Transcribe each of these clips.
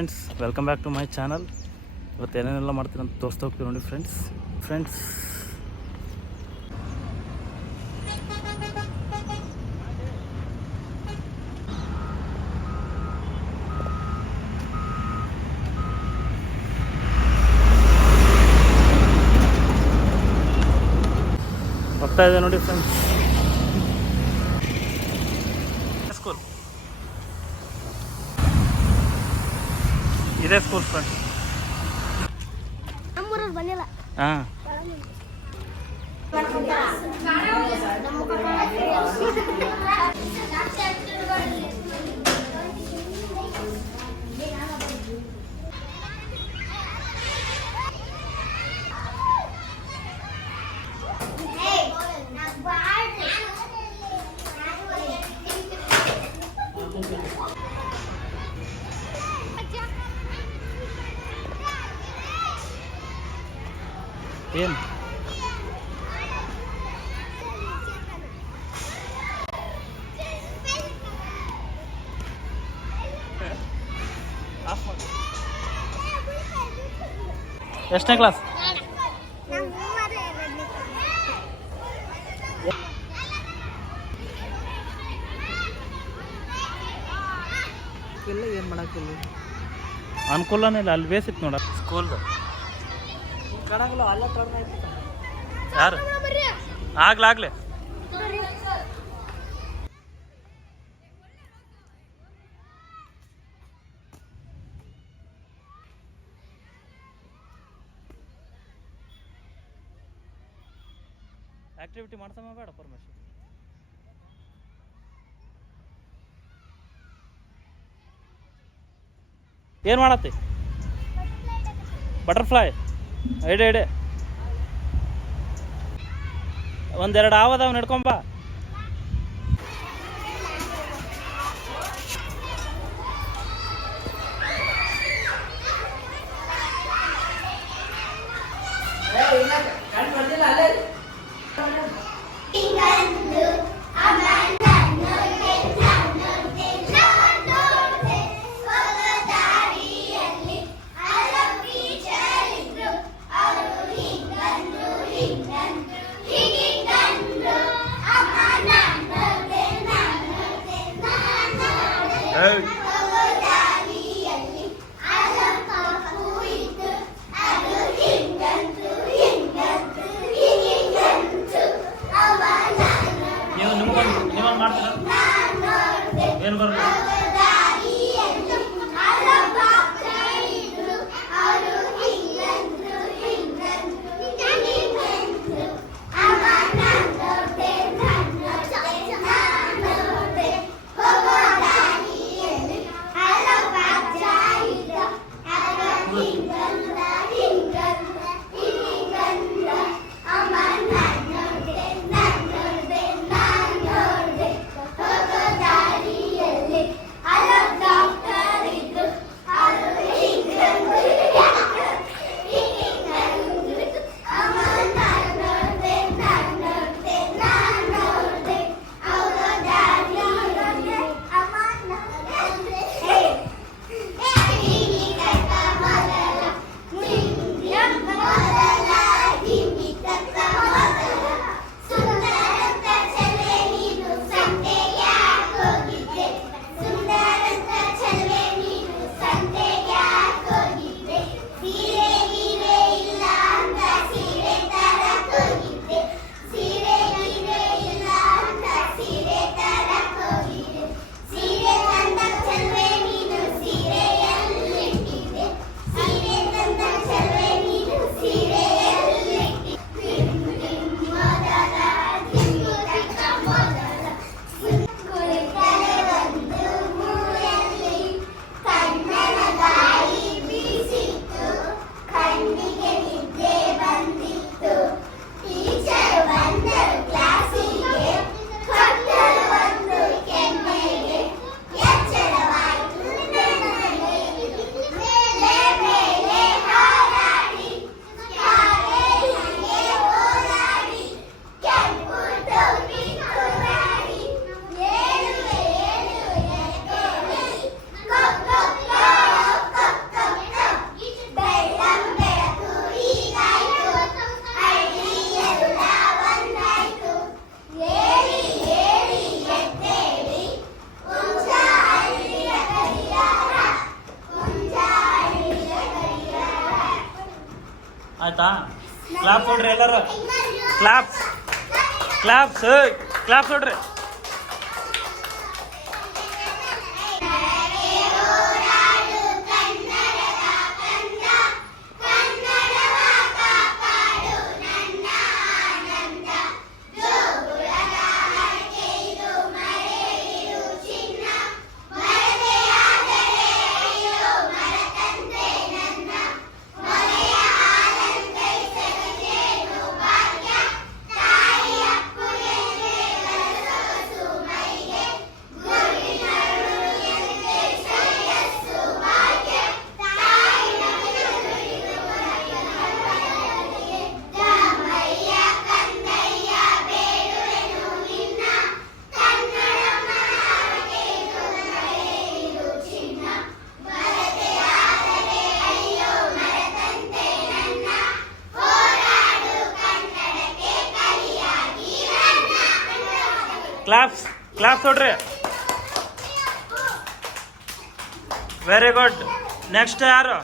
Friends welcome back to my channel. ಇವತ್ತು ಏನೇನೆಲ್ಲ ಮಾಡ್ತೀನಿ ಅಂತ ತೋರಿಸ್ತಾ ಹೋಗ್ತೀವಿ ನೋಡಿ ಫ್ರೆಂಡ್ಸ್. ಹೋಗ್ತಾ ಇದೆ ನೋಡಿ ಫ್ರೆಂಡ್ಸ್, ಸ್ಕೂಲ್ ಇದೇ ಸ್ಕೂಲ್ ಫ್ರೆಂಡ್ಸ್. ಹಾಂ ಏನು ಎಷ್ಟನೇ ಕ್ಲಾಸ್? ಏನು ಮಾಡಕ್ಕಿಲ್ಲ, ಅನುಕೂಲನೇ ಇಲ್ಲ. ಅಲ್ಲಿ ಬೇಸಿತ್ತು ನೋಡ ಸ್ಕೂಲ್ದು. ಕಡಗಲು ಅಲ್ಲ ತೊಗೊಂಡು ಯಾರು ಆಗ್ಲೇ ಆಕ್ಟಿವಿಟಿ ಮಾಡ್ಸಮ್ಮ ಬೇಡ ಪರಮೇಶ್. ಏನು ಮಾಡತ್ತಿ? ಬಟರ್ಫ್ಲೈ ಐಡೆ ಒಂದೆರಡು ಆವದವ್ ನಡ್ಕೊಂಬ. ಆಯ್ತಾ? ಕ್ಲಾಪ್ಸ್ ಹೊಡ್ರಿ ಎಲ್ಲರೂ. ಕ್ಲಾಪ್ಸ್ ಕ್ಲಾಪ್ಸ್ ಕ್ಲಾಪ್ಸ್ ಹೊಡ್ರಿ. ಕ್ಲಾಪ್ಸ್ ಕ್ಲಾಪ್ಸ್ ಹೊಡ್ರಿ. Very good. ನೆಕ್ಸ್ಟ್ ಯಾರು?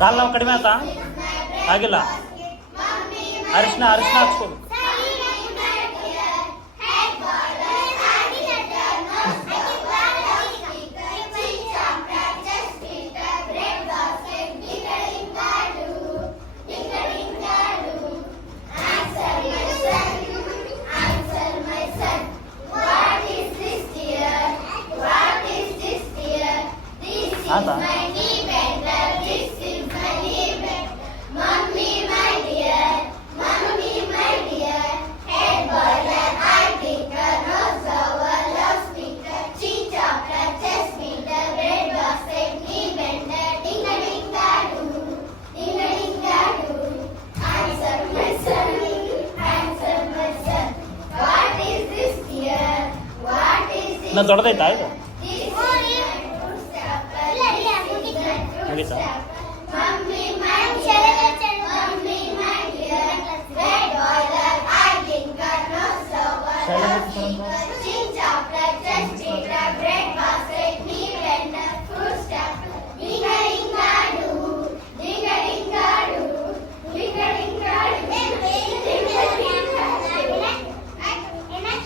ಕಾಲು ನೋವು ಕಡಿಮೆ ಆಯ್ತಾ? ಆಗಿಲ್ಲ. ಅರಿಶಿನ ಹಚ್ಕೋಬೇಕು. ಆಯ್ತಾ? ಇನ್ನು ದೊಡ್ಡದೈತಾ ಇದು? ಮುಗೀತಾ?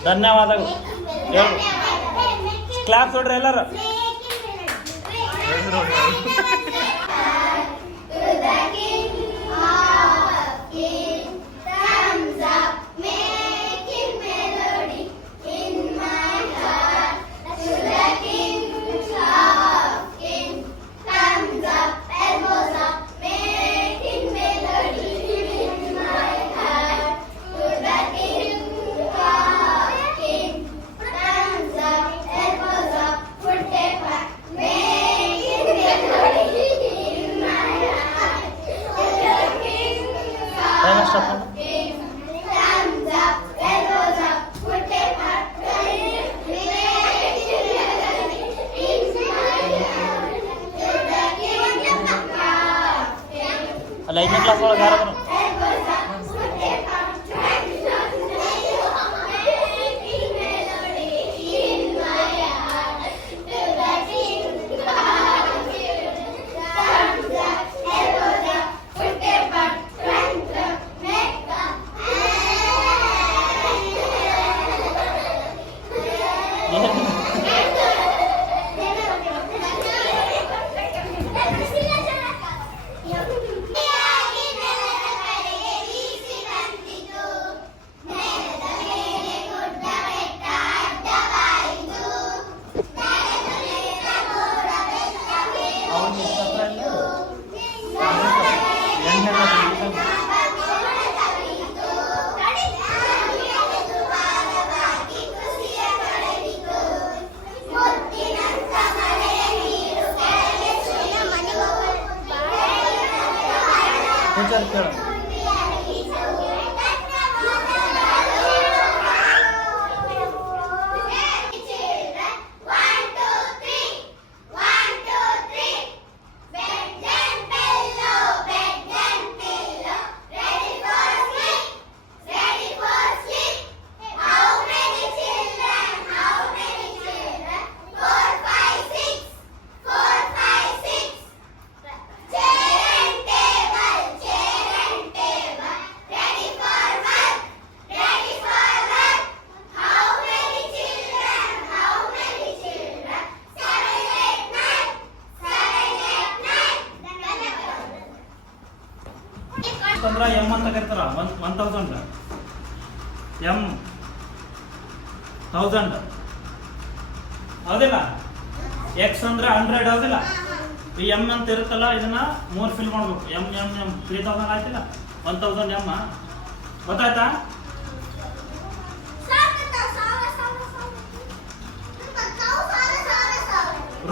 ಧನ್ಯವಾದಗಳು ಹೇಳು. ಕ್ಲಾಪ್ ನೋಡ್ರಿ ಎಲ್ಲರೂ. ಅಲ್ಲ 5ನೇ ಕ್ಲಾಸ್ ಒಳಗೆ ಯಾರು ಕೇಳ. ಅಂದ್ರೆ ಎಮ್ ಅಂತ ಕರಿತಾರ 1000 ಎಮ್ 1000 ಹೌದಿಲ್ಲ. ಎಕ್ಸ್ ಅಂದ್ರೆ 100 ಹೌದಿಲ್ಲ. ಈ ಎಮ್ ಅಂತ ಇರುತ್ತಲ್ಲ ಇದನ್ನ 3 ಫಿಲ್ ಮಾಡ್ಬೇಕು. ಎಮ್ 3000 ಆಯ್ತಿಲ್ಲ, 1000 ಎಮ್ ಗೊತ್ತಾಯ್ತಾ?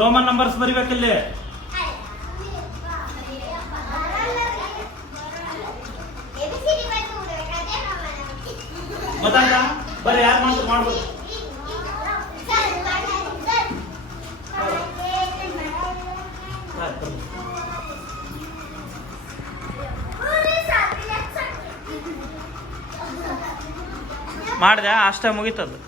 ರೋಮನ್ ನಂಬರ್ಸ್ ಬರಿಬೇಕಿಲ್ಲಿ. ಗೊತ್ತಾಯ್ತಾ? ಬರ್ರಿ ಯಾರು ಮಾಡ್ಬೋದು. ಮಾಡಿದೆ ಅಷ್ಟೇ ಮುಗೀತದ್ದು.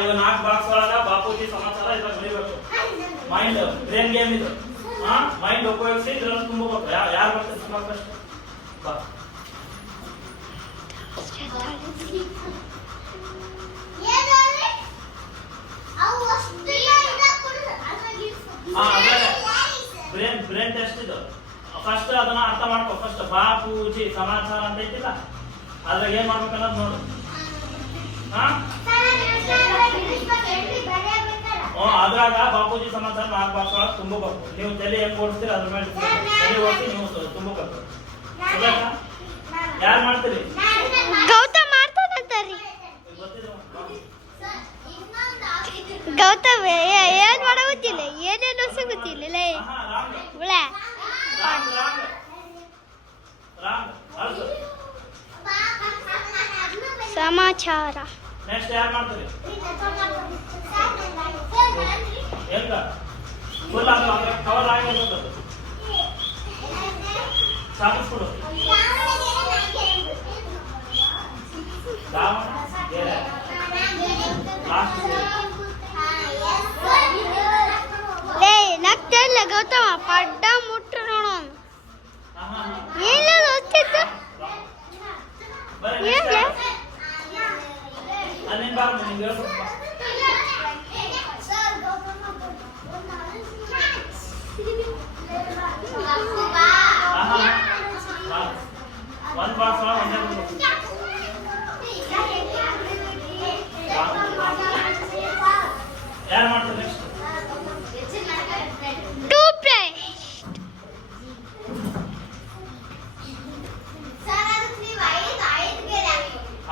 ಇವ 4 ಬಾಕ್ಸ್ ಒಳಗ ಬಾಪೂಜಿ ಸಮಾಚಾರ ಇದ್ರಾಗ ಬರೀಬೇಕು. ಮೈಂಡ್ ಬ್ರೇನ್ ಗೇಮ್ ಇದು. ಮೈಂಡ್ ಉಪಯೋಗಿಸಿ ಇದ್ರಲ್ಲಿ ತುಂಬಬೇಕು. ಯಾರು ಬರ್ತಾರೆ ತುಂಬ ಕಷ್ಟ. ಬ್ರೇನ್ ಟೆಸ್ಟ್ ಇದು. ಫಸ್ಟ್ ಅದನ್ನ ಅರ್ಥ ಮಾಡ್ಕೊ. ಫಸ್ಟ್ ಬಾಪೂಜಿ ಸಮಾಚಾರ ಅಂತ ಐತಿಲ್ಲ, ಅದ್ರಾಗ ಏನ್ ಮಾಡ್ಬೇಕನ್ನೋದು ನೋಡು. ಅದ್ರಾಗ ಬಾಪೂಜಿ ಸಮಾಚಾರ 4 ಬಾಕ್ಸ್ ಒಳಗೆ ತುಂಬಬೇಕು. ನೀವು ತಲೆ ಹೆಂಗ್ ಓಡಿಸ್ತೀರಿ ಅದ್ರ ಮೇಲೆ ತಲೆ ಓಡಿಸಿ ನೀವು ತುಂಬಬೇಕು. ಯಾರು ಮಾಡ್ತೀರಿ? ಗೌತಮ್ ಮಾಡ್ತಾನಂತಾರಿ. ಗೌತಮ್ ಏನ್ ಮಾಡಗುತ್ತಿಲ್ಲ, ಏನೇನು ಸಿಗುತ್ತಿಲ್ಲ. ರಾಂಗ್ ಸಮಾಚಾರ. ನೆಕ್ಸ್ಟ್ ಯಾರು ಮಾಡ್ತೀರಿ? ಹೆಂಗ ಫುಲ್ ಅದು ಕವರ್ ಆಗಿರೋದು ಸಾಕಿಸ್ಕೊಡು. ಲೇ ನಗ್ತಿಲ್ಲ ಗೌತಮ ಪಡ್ಡ ಮುಟ್ರು ನೋಡೋಣ. ಏನಿಲ್ಲ ಹೊಸ್ತಿತ್ತು ಏನಿಲ್ಲ. ಅಲ್ಲಿಂದ ಬಾರ ನಿಮ್ಗೆ ಹೇಳ್ಬೇಕು. ಒಂದು ಬಾಕ್ಸ್ ಒಂದೇ ಯಾರು ಮಾಡ್ತಾರೆ ನೆಕ್ಸ್ಟ್? Tooth paste.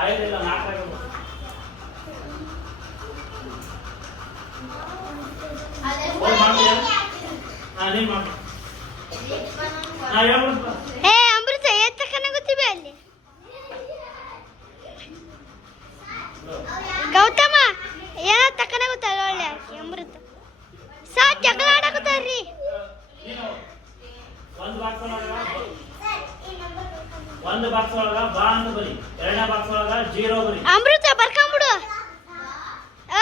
ಐದಿಲ್ಲ 4 ನೀನು ಮಾಡಿ ನಾ ಹೇಳ್ಬಿಡ್ತ. ಏ ಅಮೃತ ಎತ್ತಕನ ಗೊತ್ತಿವೆ ಅಲ್ಲಿ. ಗೌತಮ ಏನ ತಕನ ಗೊತ್ತಲ್ಲ ಒಳ್ಳೆ ಅಮೃತ ಸಾ ಜಗಳ ಆಡಕತ್ತಾರ್ರಿ. ಒಂದು ಬಾಕ್ಸ್ ಒಳಗ ಬಾ ಅಂತ ಬರಿ, ಎರಡನೇ ಬಾಕ್ಸ್ ಒಳಗ 0 ಬರಿ. ಅಮೃತ ಬರ್ಕೊಂಬಿಡು.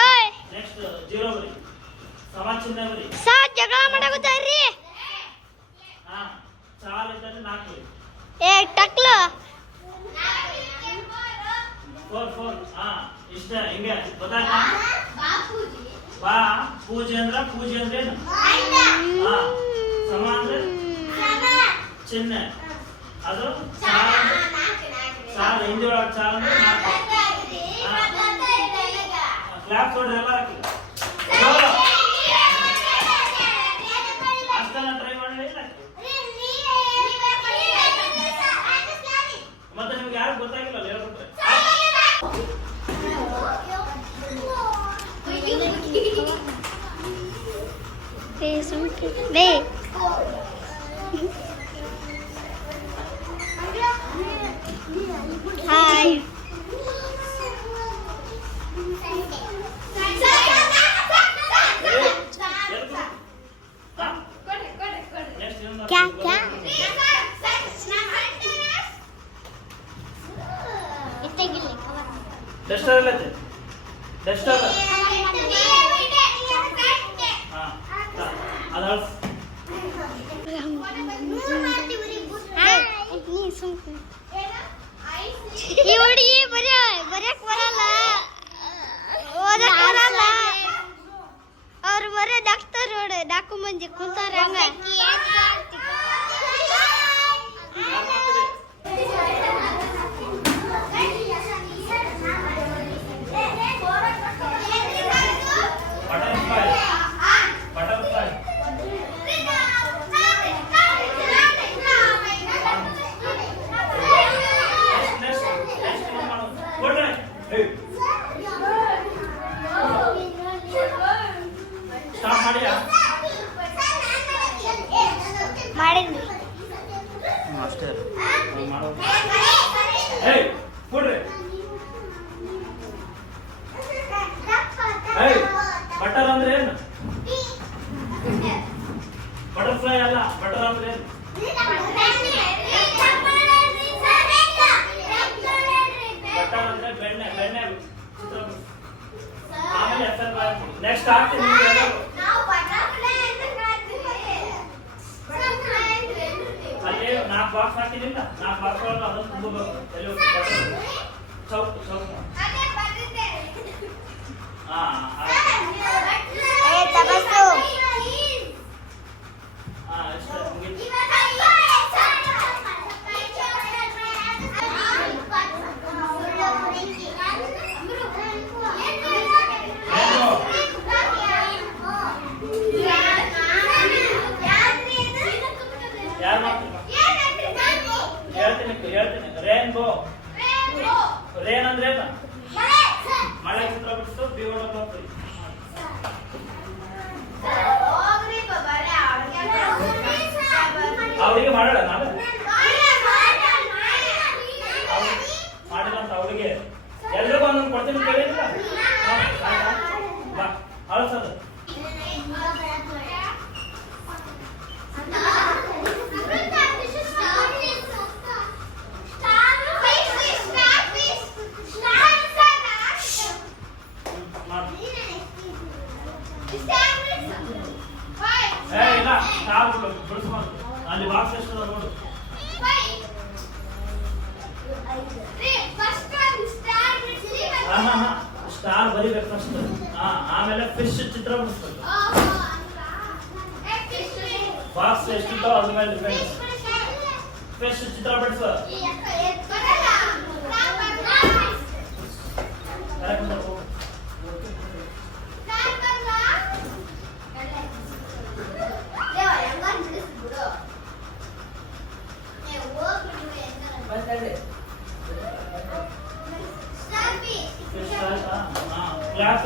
ಏಯ್ ನೆಕ್ಸ್ಟ್ 0 ಬರಿ, ಸಮ ಚಿಹ್ನೆ ಬರಿ. ಸಾ ಜಗಳ ಮಾಡಕತ್ತಾರ್ರಿ. ಹಾ ಸಾಲ ಇದ್ದರೆ 4 ಬರಿ. ಏ ಟಕ್ಲು 4 ಹಾ ಇಷ್ಟ ಹಿಂಗೆ ಗೊತ್ತಾಯ್ತಾ? ಬಾ ಪೂಜೆ ಅಂದ್ರೆ ಏನು? ಹಾ ಸಮ ಅಂದ್ರೆ ಚಿಹ್ನೆ, ಅದು ಸಾಲ ಹಿಂದಿ ಒಳಗೆ ಸಾಲ ಅಂದ್ರೆ 4. ಕ್ಲಾಪ್ ಕೊಡ್ರಿ ಎಲ್ಲರೂ. ಅಷ್ಟನ್ನ ಟ್ರೈ ಮಾಡಲಿಲ್ಲ ಮತ್ತೆ ನಿಮ್ಗೆ ಯಾರು ಗೊತ್ತಾಗಿಲ್ಲ ಹೇಳ್ಬಿಟ್ರೆ. ಲೇ ಹಾಯ್ क्या क्या इतने गिले डस्टर लेते डस्टर हाँ अदर ನೀ ಸುಮ್ಮನೆ ಈ ಹುಡುಗಿ ಬರಕ್ ಬರಲ್ಲ ಓದಕ್ ಬರಲ್ಲ. ಅವ್ರು ಬರೋ ಡಾಕ್ಟರ್ ನೋಡು ಡಾಕು ಮಂಜಿ ಕುಂತಾರ ಹಂಗ. ಮಾಡಿದ್ವಿ ಅಷ್ಟೇ ಏಯ್ ಕೊಡ್ರಿ. ಏಯ್ ಬಟರ್ ಅಂದ್ರೆ ಏನು? ಬಟರ್ಫ್ಲೈ ಅಲ್ಲ, ಬಟರ್ ಅಂದ್ರೆ ಏನು? ಬಟರ್ ಅಂದ್ರೆ ಬೆಣ್ಣೆ ಆಮೇಲೆ ನೆಕ್ಸ್ಟ್ ಆಗ್ತೀನಿ. ಅಲ್ಲಿ 4 ಬಾಕ್ಸ್ ಹಾಕಿದಿಲ್ಲ, 4 ಬಾಕ್ಸ್ ಒಳಗೆ ಅದನ್ನು ತುಂಬಬೇಕು. ಚೌಕ್ ಯಾರು ಮಾಡ್ತೀವಿ? ಹೇಳ್ತೀನಿ. ರೇನ್ಬೋ ರೇನ್ ಅಂದ್ರೆ ಏನು? ಮಳೆ ಚಿತ್ರ ಬಿಟ್ಟು ಬಿಗೋಡ ಹೋಗ್ತೀವಿ. ಅವಳಿಗೆ ಮಾಡೋಣ ನಾನು ಮಾಡಿಲ್ಲ ಅಂತ ಅವಳಿಗೆ ಬರಿಬೇಕು ಫಸ್ಟ್. ಆಮೇಲೆ ಫಿಶ್ ಚಿತ್ರ ಬಿಡಿಸ್ಬೇಕು. ಬಾಕ್ಸ್ ಎಷ್ಟಿತ್ತು ಅದ್ರ ಮೇಲೆ ಡಿಪೆಂಡ್. ಫಿಶ್ ಚಿತ್ರ ಬಿಡಿಸು. ಕ್ಲಾಸ್